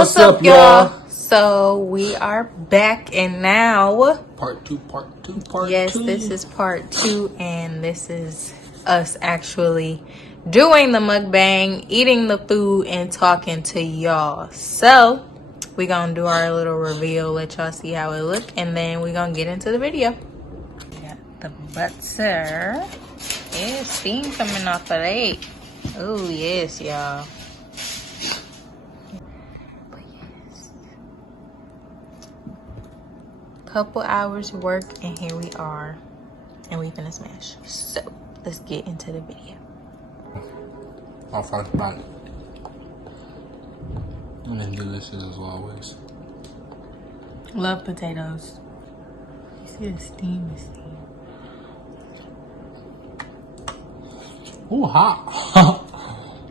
What's up, y'all? So we are back, and now part two. Yes, this is part 2, and this is us actually doing the mukbang, eating the food, and talking to y'all. So we gonna do our little reveal, let y'all see how it look, and then we gonna get into the video. We got the butter. Yeah, steam coming off of that. Oh yes, y'all. Couple hours work, and here we are, and we finna smash. So let's get into the video. Our first bite. And it's delicious as always. Love potatoes. You see the steam is steam. Ooh, hot.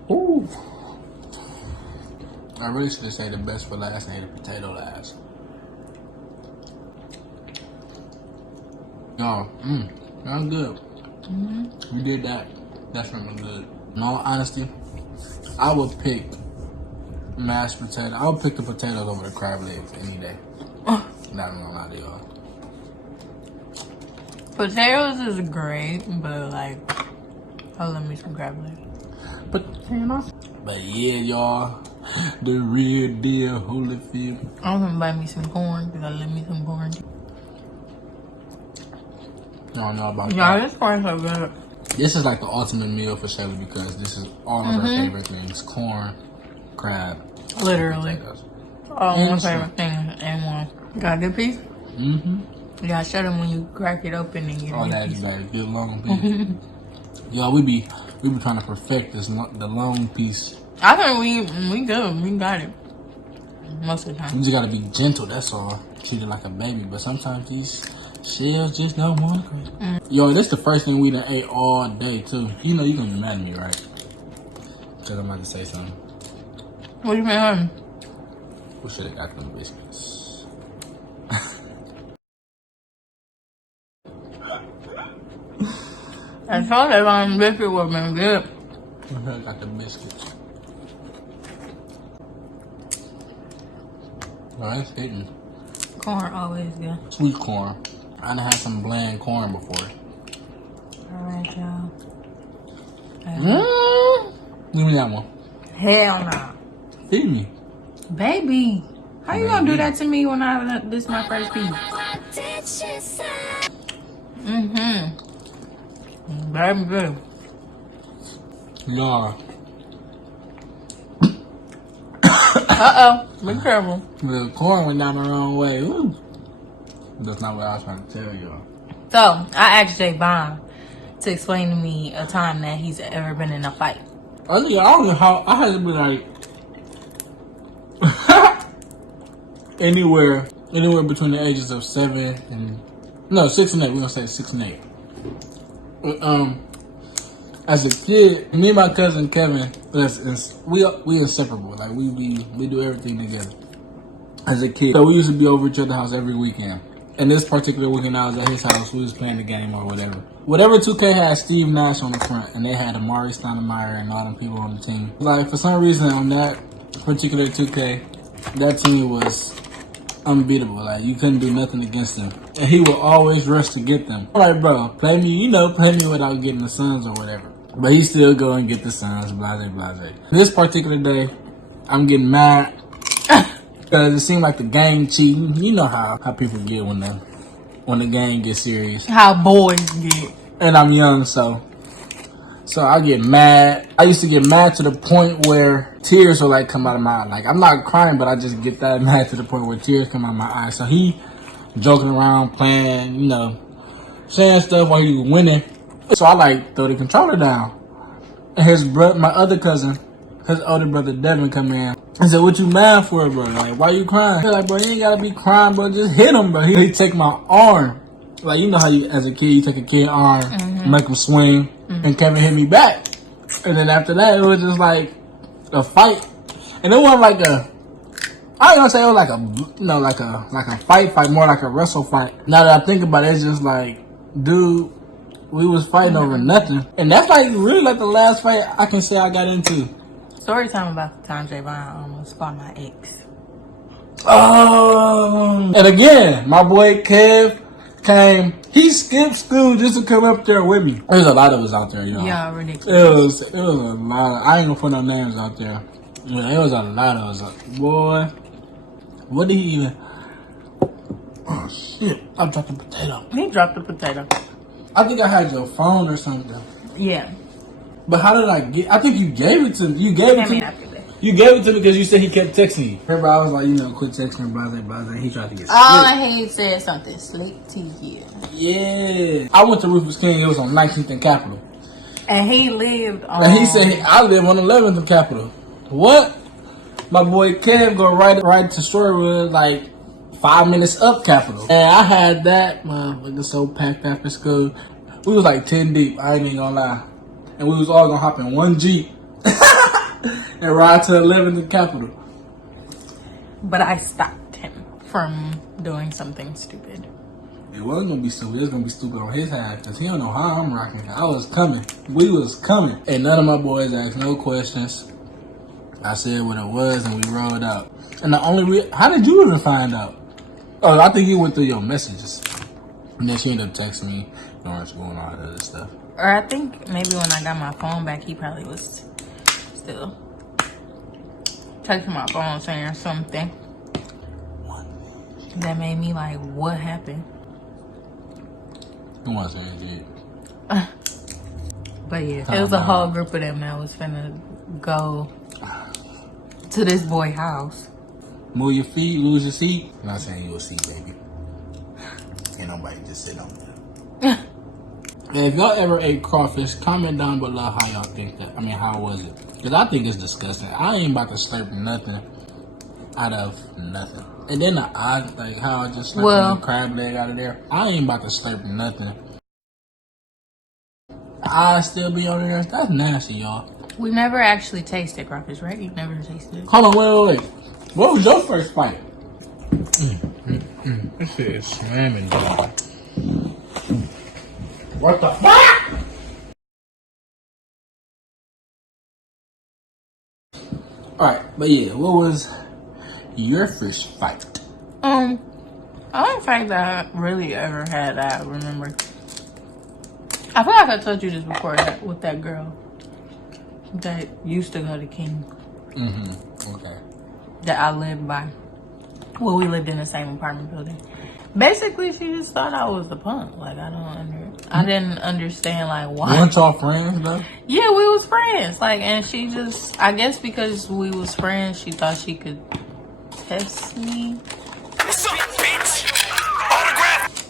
Ooh. I really should have said the best for last and ate the potato last. Y'all, that's good. We did that. That's really good. In all honesty, I would pick mashed potato. I would pick the potatoes over the crab legs any day. Not gonna lie to y'all. Potatoes is great, but like, I love me some crab legs. But yeah, y'all, the real deal, Holyfield. I'm gonna buy me some corn because I love me some corn. I don't know about Y'all, that. this corn's so good. This is like the ultimate meal for Shelly because this is all of her favorite things: corn, crab, Literally. potatoes. All my favorite things in one. Got a good piece? You gotta show them when you crack it open and get All a that good is piece. like good long piece. Y'all, we be trying to perfect this the long piece. I think we good. We got it. Most of the time. You just gotta be gentle. That's all. Treat it like a baby. But sometimes these shells just don't want to. Yo, this the first thing we done ate all day too. You know you gonna be mad at me, right? Cause I'm about to say something. What do you mean? We should have got them biscuits. I told everyone biscuit would have been good. We should have got the biscuits. Oh, that's hitting. Corn always good. Sweet corn. I done had some bland corn before. Alright, y'all. Give me that one. Hell no. Feed me. Baby. How you gonna do that to me when this is my first piece? Baby, baby. Y'all. Uh-oh. Be careful. The corn went down the wrong way. Ooh. That's not what I was trying to tell y'all. So, I asked Javon to explain to me a time that he's ever been in a fight. I don't know how. I had to be like anywhere between the ages of 6 and 8. We're gonna say 6 and 8. As a kid, me and my cousin Kevin, we inseparable. Like we do everything together. As a kid, so we used to be over each other's house every weekend. And this particular weekend, I was at his house. We was playing the game or whatever. Whatever 2K had Steve Nash on the front, and they had Amari Stoudemire and all them people on the team. Like for some reason on that particular 2K, that team was unbeatable. Like you couldn't do nothing against them, and he would always rush to get them. I'm like, bro, play me without getting the Suns or whatever. But he still go and get the Suns, blase, blase. This particular day, I'm getting mad. Because it seemed like the gang cheating. You know how people get when the gang gets serious. How boys get. And I'm young, so I get mad. I used to get mad to the point where tears will like come out of my eye. Like I'm not crying, but I just get that mad to the point where tears come out of my eyes. So he joking around, playing, saying stuff while he was winning. So I like throw the controller down. And my other cousin, his older brother Devin, come in. I said, "What you mad for, bro? Like, why you crying?" He's like, "Bro, you ain't gotta be crying, bro. Just hit him, bro." He take my arm. Like, you know how you, as a kid, you take a kid's arm, make him swing, and Kevin hit me back. And then after that, it was just like a fight. And it wasn't like I ain't gonna say it was like like a fight, more like a wrestle fight. Now that I think about it, it's just like, dude, we was fighting over nothing. And that's like really like the last fight I can say I got into. Story time about the time Javon almost fought my ex. And again, my boy Kev came. He skipped school just to come up there with me. There's a lot of us out there, y'all. Yeah, ridiculous. It was a lot. I ain't gonna put no names out there. Yeah, it was a lot of us. Boy, what did he even? Oh shit! I dropped the potato. He dropped the potato. I think I had your phone or something. Yeah. But how did I get? I think you gave it to me. You gave it to me. You gave it to me because you said he kept texting you. Remember, I was like, quit texting me, blah. He tried to get slick. He said something slick to you. Yeah. I went to Rufus King. It was on 19th and Capitol. And he lived on... And he said, I live on 11th and Capitol. What? My boy Kev go right to Storywood, like 5 minutes up Capitol. And I had that motherfucker so packed after school. We was like 10 deep. I ain't even gonna lie. And we was all gonna hop in one Jeep. And ride to 11th and Capitol. But I stopped him from doing something stupid. It wasn't gonna be stupid. It was gonna be stupid on his half because he don't know how I'm rocking. I was coming. We was coming. And none of my boys asked no questions. I said what it was and we rolled out. And the only how did you even find out? Oh, I think you went through your messages. And then she ended up texting me during school and all that other stuff. Or I think maybe when I got my phone back, he probably was still texting my phone saying something that made me like, what happened? Who wants to say But yeah, it was a whole group of them that was finna go to this boy house. Move your feet, lose your seat. I'm not saying you a seat, baby. Ain't nobody just sit on there. And if y'all ever ate crawfish, comment down below how y'all think that. I mean, how was it? Because I think it's disgusting. I ain't about to slurp nothing out of nothing. And then the eye, like how I just slurped the crab leg out of there. I ain't about to slurp nothing. The eye still be on there. That's nasty, y'all. We never actually tasted crawfish, right? You never tasted it. Hold on, wait. What was your first fight? This shit is slamming, dog. What the fuck? Alright, but yeah, what was your first fight? I don't think that I really ever had that, I remember. I feel like I told you this before, that with that girl that used to go to King. Okay. That I lived by. Well, we lived in the same apartment building. Basically, she just thought I was a punk. Like, I didn't understand, like, why. Weren't y'all friends, though? Yeah, we was friends. Like, and she just, I guess because we was friends, she thought she could test me. What's up, bitch? Autograph.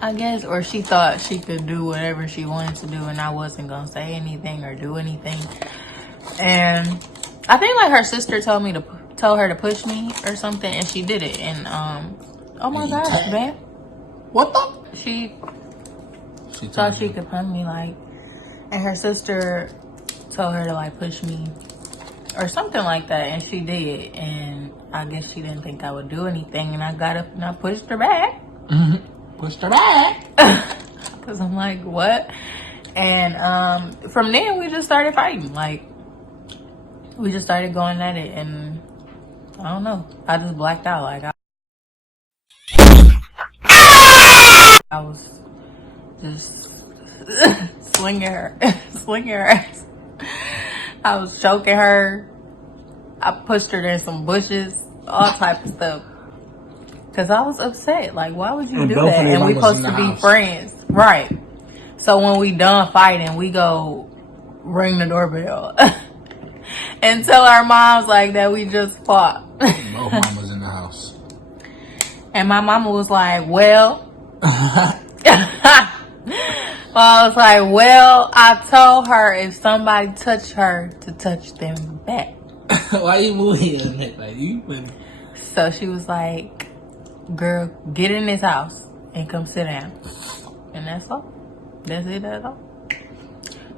I guess, or she thought she could do whatever she wanted to do and I wasn't gonna say anything or do anything. And I think, like, her sister told her to push me or something, and she did it. And, oh my gosh, man. What the? She thought she could punch me, like, and her sister told her to, like, push me or something like that, and she did. And I guess she didn't think I would do anything, and I got up and I pushed her back. Pushed her back. Because I'm like, what? And from then, we just started fighting. Like, we just started going at it, and I don't know. I just blacked out. Like, I was just swinging her ass. I was choking her. I pushed her in some bushes, all type of stuff. Cause I was upset. Like, why would you do that? And we supposed to be friends, right? So when we done fighting, we go ring the doorbell and tell our moms like that we just fought. Both mamas in the house. And my mama was like, well. I was like, well, I told her if somebody touched her to touch them back. Why you moving it like you? So she was like, girl, get in this house and come sit down. And that's all. That's it, that's all.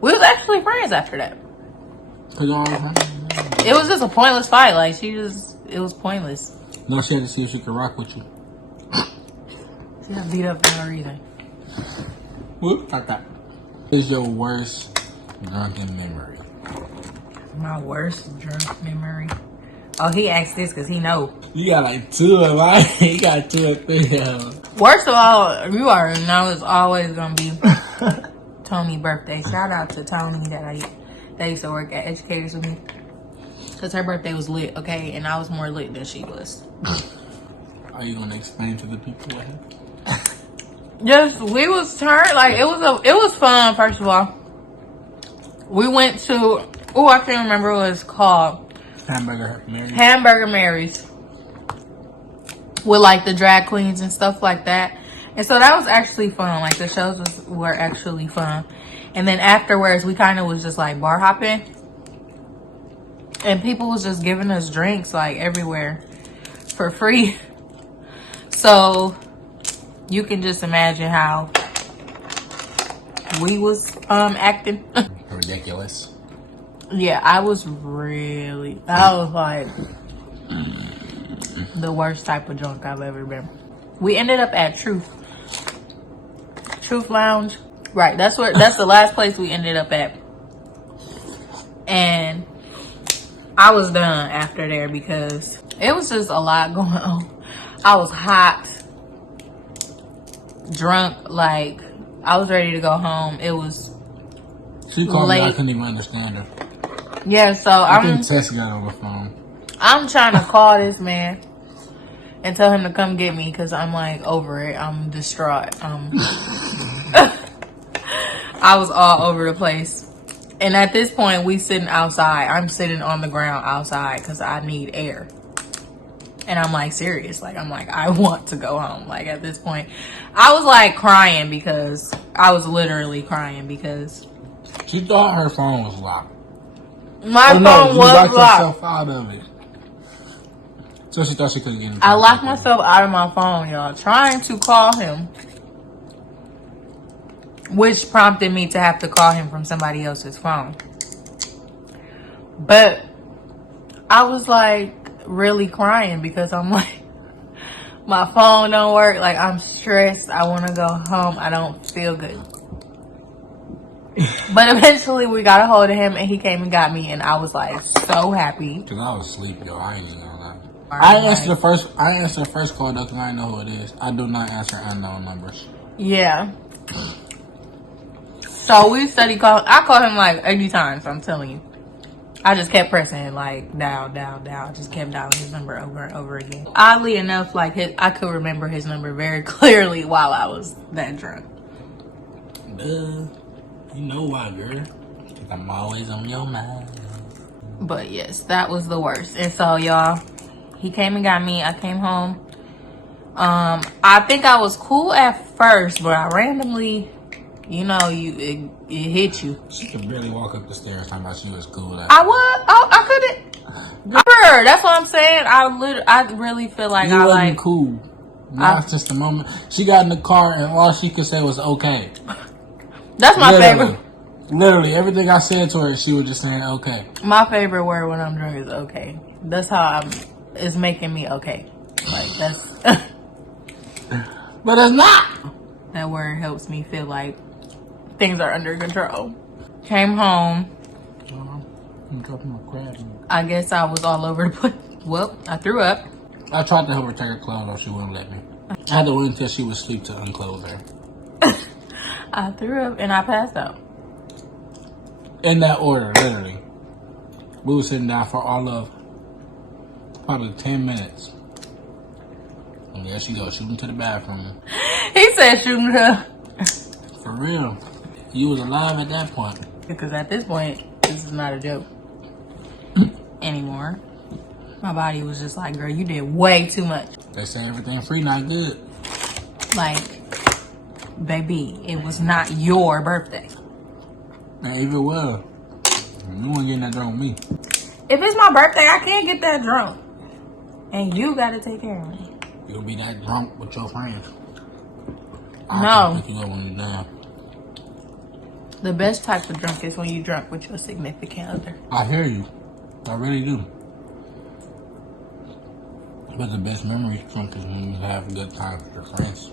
We was actually friends after that. It was just a pointless fight. Like, it was pointless. No, she had to see if she could rock with you. She got beat up for no reason. Whoop, like that. What is your worst drunken memory? My worst drunk memory. Oh, he asked this because he know. You got like 2 of mine. You got 2 or 3 of them. Worst of all, you already know it's always gonna be Tony's birthday. Shout out to Tony that used to work at Educators with me. Because her birthday was lit, okay? And I was more lit than she was. Are you gonna explain to the people what happened? Just we was turned like it was fun. First of all, we went to I can't remember what it's called. Hamburger Mary's with like the drag queens and stuff like that. And so that was actually fun. Like the shows were actually fun. And then afterwards, we kind of was just like bar hopping, and people was just giving us drinks like everywhere for free. So you can just imagine how we was acting. Ridiculous. Yeah, I was like the worst type of drunk I've ever been. We ended up at Truth Lounge. Right, that's the last place we ended up at. And I was done after there because it was just a lot going on. I was hot, drunk, like I was ready to go home. It was She called late. me, I couldn't even understand her. Yeah, so I think Tess got on the phone. I'm trying to call this man and tell him to come get me because I'm like over it. I'm distraught. I was all over the place. And at this point, we sitting outside. I'm sitting on the ground outside because I need air. And I'm like serious. Like, I'm like, I want to go home. Like at this point, I was like crying because I was literally crying because She thought her phone was locked. my phone you was locked locked. yourself out of it. So she thought she couldn't get in. I locked myself out of my phone, y'all, trying to call him, which prompted me to have to call him from somebody else's phone. But I was like really crying because I'm like, my phone don't work. Like I'm stressed. I want to go home. I don't feel good. But eventually we got a hold of him and he came and got me, and I was like so happy. Cause I was asleep, yo. I ain't even gonna lie. I answered the first call though, cause I know who it is. I do not answer unknown numbers. Yeah. So we study call. I called him like 80 times. I'm telling you. I just kept pressing like dial. Just kept dialing his number over and over again. Oddly enough, like I could remember his number very clearly while I was that drunk. Duh. You know why, girl? Cause I'm always on your mind. But yes, that was the worst. And so y'all, he came and got me. I came home. I think I was cool at first, but I randomly, you know, it hit you. She could barely walk up the stairs talking about she was cool. I was. Oh, I couldn't. That's what I'm saying. I really feel like you I wasn't like cool. Not just a moment. She got in the car and all she could say was okay. That's my favorite. Literally, everything I said to her, she was just saying okay. My favorite word when I'm drunk is okay. That's how it's making me okay. Like that's. But it's not. That word helps me feel like things are under control. Came home. I'm dropping my crab. I guess I was all over the place. Well, I threw up. I tried to help her take her clothes off. She wouldn't let me. I had to wait until she was asleep to unclothe her. I threw up and I passed out. In that order, literally. We were sitting down for all of probably 10 minutes. And there she goes, shooting to the bathroom. He said shooting her. For real. You was alive at that point. Because at this point, this is not a joke anymore. My body was just like, girl, you did way too much. They say everything free, not good. Like, baby, it was not your birthday. And even well, you weren't getting that drunk with me. If it's my birthday, I can't get that drunk. And you gotta take care of me. You'll be that drunk with your friends. No. I'll pick you up when you're down. The best type of drunk is when you drunk with your significant other. I hear you. I really do. But the best memories drunk is when you have a good time with your friends.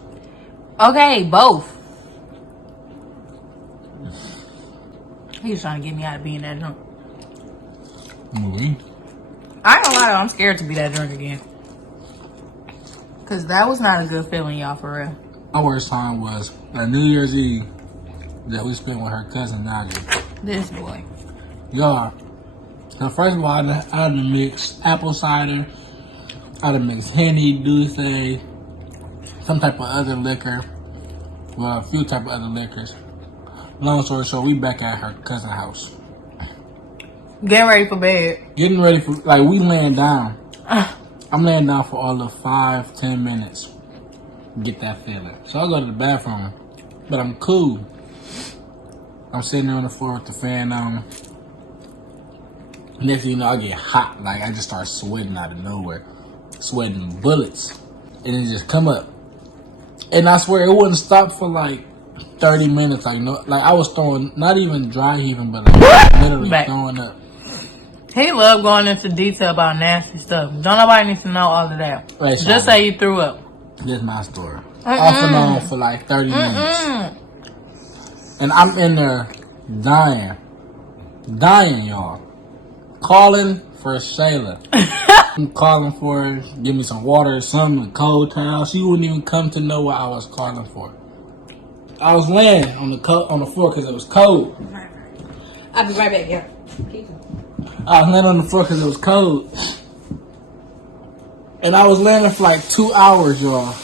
Okay, both. He was trying to get me out of being that drunk. Movie? I ain't gonna lie though, I'm scared to be that drunk again. Cause that was not a good feeling, y'all, for real. My worst time was a New Year's Eve that we spent with her cousin Nadia. This boy. Y'all, so first of all, I done mixed apple cider, I done mixed Henny, Douce, some type of other liquor. Well, a few type of other liquors. Long story short, we back at her cousin's house. Getting ready for bed. Getting ready for, like, we laying down. I'm laying down for all of 5-10 minutes. Get that feeling. So I go to the bathroom, but I'm cool. I'm sitting there on the floor with the fan on. Next thing you know, I get hot. Like, I just start sweating out of nowhere. Sweating bullets. And it just come up. And I swear, it wouldn't stop for like 30 minutes. Like, no, like I was throwing, not even dry heaving, but like literally throwing up. He loved going into detail about nasty stuff. Don't nobody need to know all of that. Right, just say you threw up. This is my story. Off and on for like 30 minutes. And I'm in there dying. Dying, y'all. Calling for Shayla. I'm calling for her. Give me some water or something, a cold towel. She wouldn't even come to know what I was calling for. I was laying on the floor because it was cold. I'll be right back, yeah. I was laying on the floor because it was cold. And I was laying there for like 2 hours, y'all.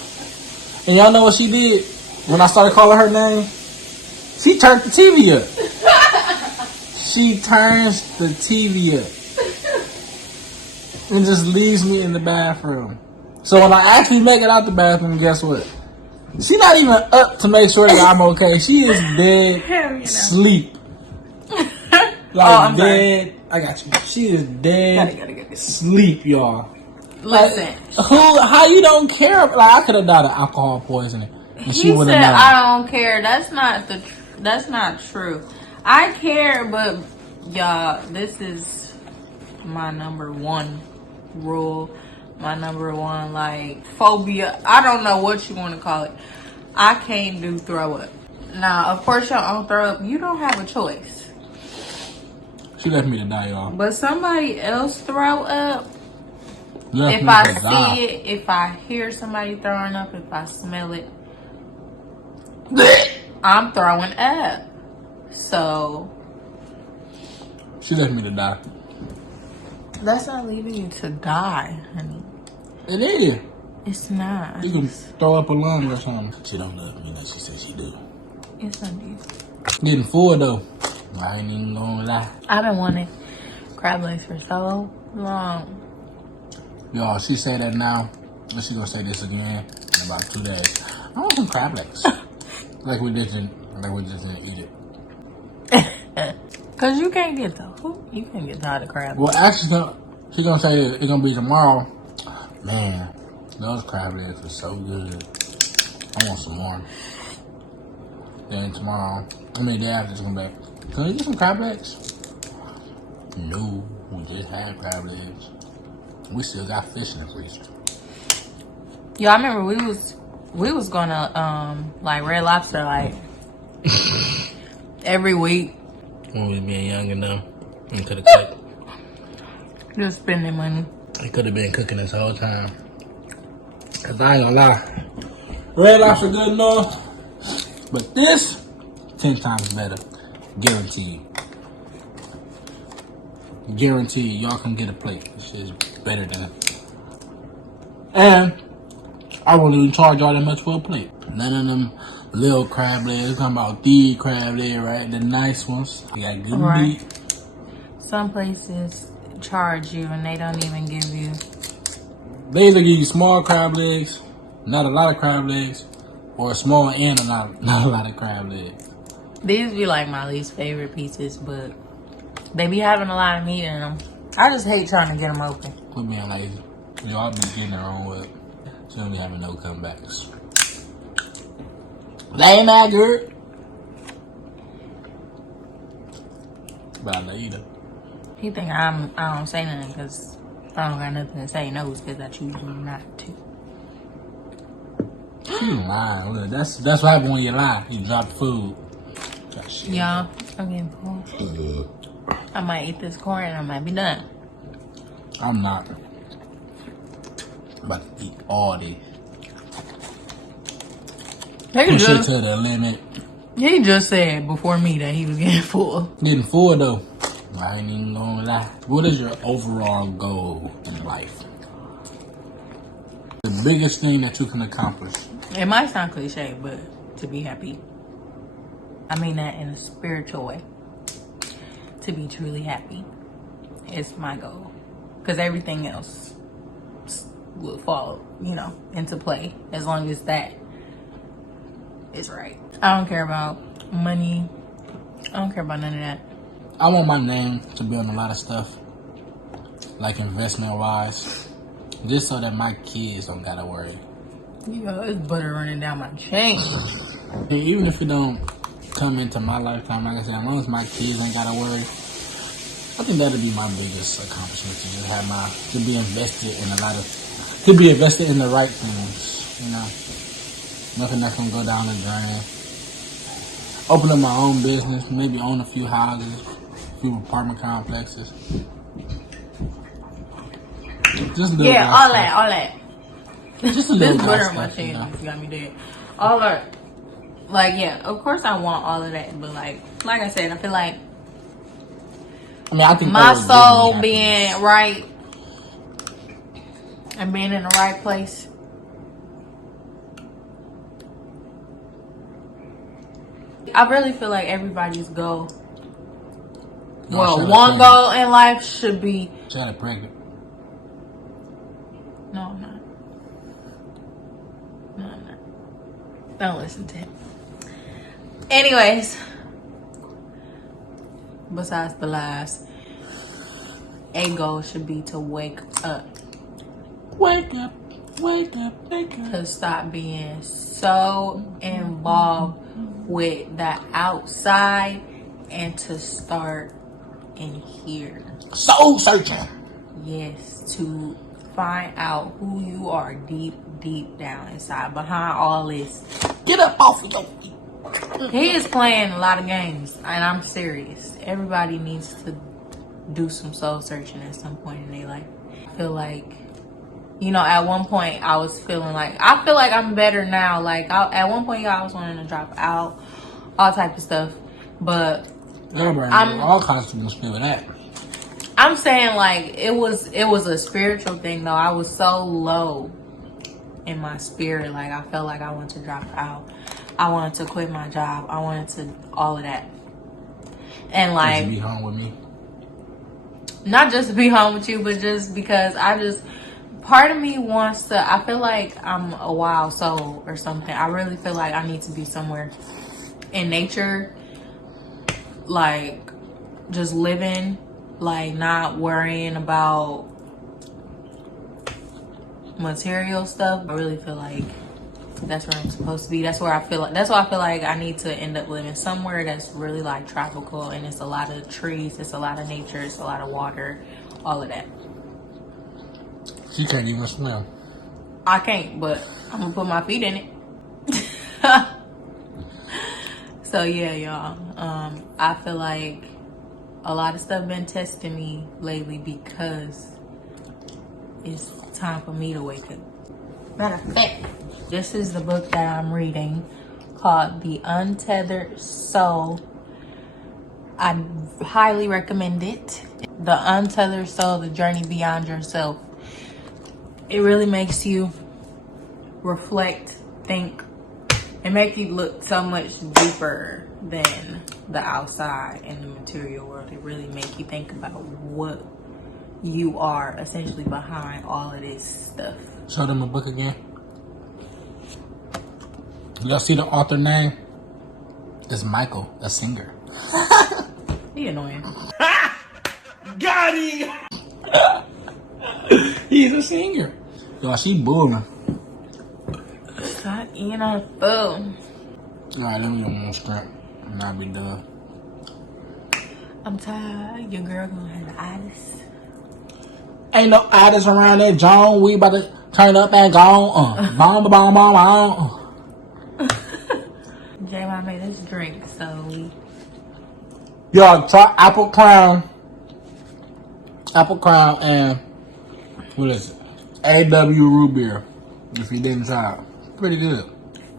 And y'all know what she did? When I started calling her name, she turned the TV up. She turns the TV up. And just leaves me in the bathroom. So when I actually make it out the bathroom, guess what? She not even up to make sure that I'm okay. She is dead sleep. Like dead. Sorry. I got you. She is dead sleep, y'all. Listen. Like, how you don't care? Like, I could have died of alcohol poisoning. And she said, I don't care. That's not true. I care, but y'all, this is my number one rule. My number one, like, phobia. I don't know what you want to call it. I can't do throw up. Now, of course, y'all don't throw up. You don't have a choice. She left me to die, y'all. But somebody else throw up. If I see it, if I hear somebody throwing up, if I smell it, I'm throwing up. So. She left me to die. That's not leaving you to die, honey. It is. It's not. You can throw up a lung or something. She don't love me, that she said she do. Yes, I do. Getting full though. I ain't even gonna lie. I've been wanting crab legs for so long. Y'all, she say that now, but she gonna say this again in about 2 days. I want some crab legs. like we just didn't eat it. Cause you can't get you can't get tired of crab. Well, actually, she gonna say it's gonna be tomorrow. Man, those crab legs are so good. I want some more. Then tomorrow, day after, it's gonna be like, can we get some crab legs? No, we just had crab legs. We still got fish in the freezer. Yo, I remember we was gonna like Red Lobster like every week. When we was being young enough, we could have cooked. Just spending money. I could have been cooking this whole time. Cause I ain't gonna lie, Red Lobster good enough, but this 10 times better, guaranteed. Guaranteed, y'all can get a plate. This shit is better than it. And I won't even charge y'all that much for a plate. None of them little crab legs. We're talking about the crab leg, right? The nice ones. They got good meat. Some places charge you and they don't even give you. They either give you small crab legs, not a lot of crab legs, or a small and not a lot of crab legs. These be like my least favorite pieces, but they be having a lot of meat in them. I just hate trying to get them open. Quit being lazy. Y'all be getting their own way. She don't be having no comebacks. They ain't that good. But I know you though. He think I don't say nothing because I don't got nothing to say. He knows because I choose not to. You lying. Look, that's what happens when you lie. You drop food. Y'all, I'm getting full. I might eat this corn and I might be done. I'm not. I'm about to eat all this. Push it to the limit. He just said before me that he was getting full. Getting full though. I ain't even gonna lie. What is your overall goal in life? The biggest thing that you can accomplish. It might sound cliche, but to be happy. I mean that in a spiritual way. To be truly happy is my goal. Because everything else will fall, into play as long as that is right. I don't care about money. I don't care about none of that. I want my name to be on a lot of stuff, like investment wise, just so that my kids don't gotta worry. It's butter running down my chain. And even if it don't come into my lifetime, like I said, as long as my kids ain't gotta worry, I think that'll be my biggest accomplishment, to just have to be invested in the right things, Nothing that can go down the drain. Open up my own business, maybe own a few houses, a few apartment complexes. Just little all that. Just a little This butter on stuff, my chin just got me dead. All that. Like, yeah, of course I want all of that, but like I said, I feel like I think my soul being right and being in the right place. I really feel like everybody's goal. One goal in life should be. Shut up, pregnant. No, I'm not. Don't listen to him. Anyways, besides the lies, a goal should be to wake up. Wake up, wake up, wake up. To stop being so involved with the outside and to start in here. Soul searching. Yes, to find out who you are deep down inside behind all this. Get up off of your feet. He is playing a lot of games, and I'm serious. Everybody needs to do some soul searching at some point in their life. I feel like, at one point I was feeling like, I feel like I'm better now. Like, at one point, I was wanting to drop out, all type of stuff. But all kinds of people feel that. I'm saying, like, it was a spiritual thing, though. I was so low in my spirit. Like, I felt like I wanted to drop out. I wanted to quit my job. I wanted to all of that. And, like, to be home with me. Not just to be home with you, but just because part of me wants to, I feel like I'm a wild soul or something. I really feel like I need to be somewhere in nature, like, just living, like, not worrying about material stuff. I really feel like that's where I'm supposed to be. That's why I feel like I need to end up living somewhere that's really like tropical, and it's a lot of trees, it's a lot of nature, it's a lot of water, all of that. She can't even swim. I can't, but I'm gonna put my feet in it. So yeah, y'all. I feel like a lot of stuff been testing me lately because it's time for me to wake up. Matter of fact, this is the book that I'm reading called The Untethered Soul. I highly recommend it. The Untethered Soul, The Journey Beyond Yourself. It really makes you reflect, think. It makes you look so much deeper than the outside and the material world. It really makes you think about what you are essentially behind all of this stuff. Show them a book again. Y'all see the author name? It's Michael, a singer. He annoying. Got him! He's a singer. Y'all, she bullying. Stop eating on the food. Alright, let me get one more strap and I'll be done. I'm tired. Your girl gonna have the itis. Ain't no itis around that, John. We about to turn up and go on. Bomb, bomb, bomb, bomb. J-Mom made us drink, so we... Y'all, try apple crown and What is it? AW root beer. If you didn't try it. Pretty good.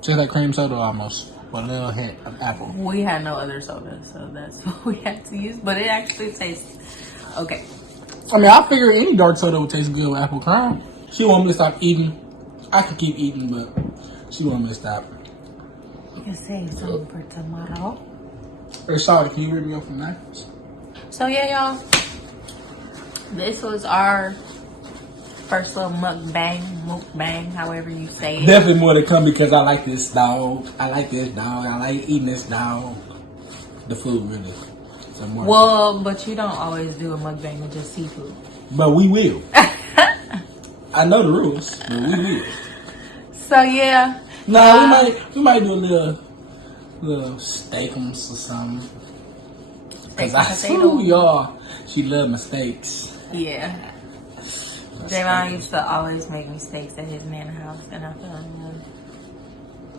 Just like cream soda almost. With a little hint of apple. We had no other soda, so that's what we had to use. But it actually tastes okay. I mean, I figure any dark soda would taste good with apple crumb. She want me to stop eating. I can keep eating, but she want me to stop. You can save some for tomorrow. Hey, sorry, can you read me off from that? So yeah, y'all. This was our first little mukbang, however you say it. Definitely more to come because I like this dog. I like this dog. I like eating this dog. The food, really. So more. Well, but you don't always do a mukbang with just seafood. But we will. I know the rules, but we will. So yeah. No, we might do a little steakums or something. Cause I see y'all. She love mistakes. Yeah. Javon used to always make mistakes at his man house, and I fell in love.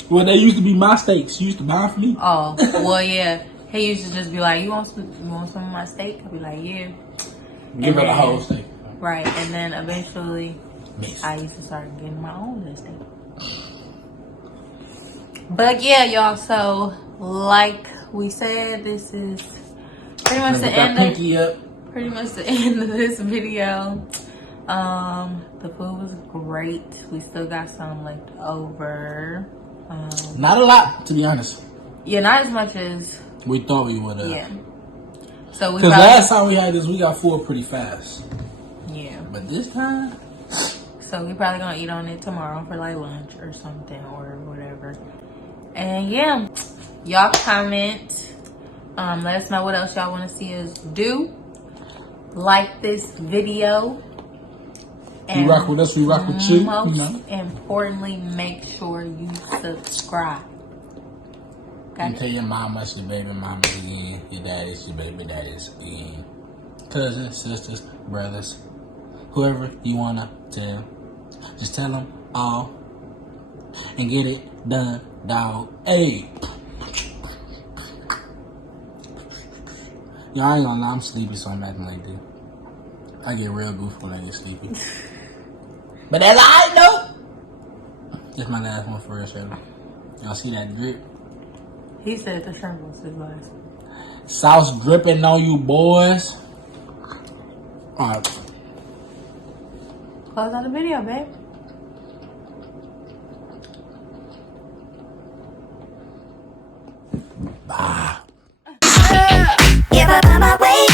Well, they used to be my steaks. She used to buy them for me. Oh, well, yeah. He used to just be like, you want some of my steak? I'd be like, yeah. Give her the whole steak. Right, and then eventually, I used to start getting my own little steak. But yeah, y'all, so like we said, this is pretty much the end of this video. The food was great. We still got some left over. Not a lot, to be honest. Yeah, not as much as we thought we would have. Yeah. So because last time we had this, we got full pretty fast. Yeah. But this time, so we probably gonna eat on it tomorrow for like lunch or something or whatever. And yeah, y'all comment. Let us know what else y'all want to see us do. Like this video. And you rock with us, we rock with you. Most importantly, make sure you subscribe. Okay? And tell your mama it's your baby mama again. Your daddy's your baby daddy's again. Cousins, sisters, brothers, whoever you wanna tell. Just tell them all and get it done, dog. Hey. Y'all, I ain't gonna lie, I'm sleepy, so I'm acting like this. I get real goofy when I get sleepy. But that's all I know. That's my last one for real, Shirley. Y'all see that drip? He said the shrimp was his last. Sauce dripping on you, boys. Alright. Close out the video, babe. Bye. If I find my way